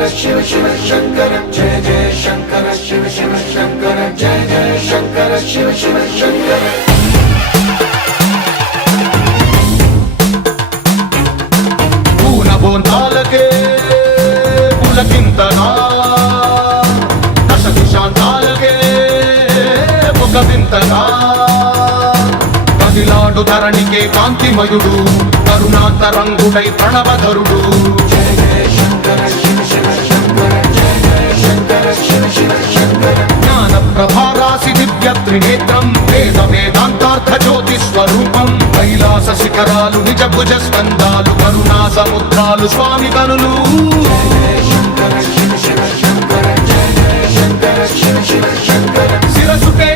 शंकर शिव शिव शंकर जय जय शंकर शिव शिव शंकर जय जय शंकर शिव शिव शंकर పూల బోందాలకే పులకింతనా దశ దిశాంతాలకే ఒక వింతనా కదిలాడు ధరణికే కాంతిమయుడు కరుణాంతరంగుడై ప్రణవధరుడు जय जय शंकर शिव शिव शंकर जय जय शंकर शिव शिव शंकर జ్ఞాన ప్రభారాసి దివ్య త్రినేత్రం వేద వేదాంతార్థ జ్యోతి స్వరూపం కైలాస శిఖరాలు నిజ భుజ స్కందాలు కరుణా సముద్రాలు స్వామి కనులు जय शंकर शिव शिव शंकर जय जय शंकर शिव शिव शंकर శిరసుకే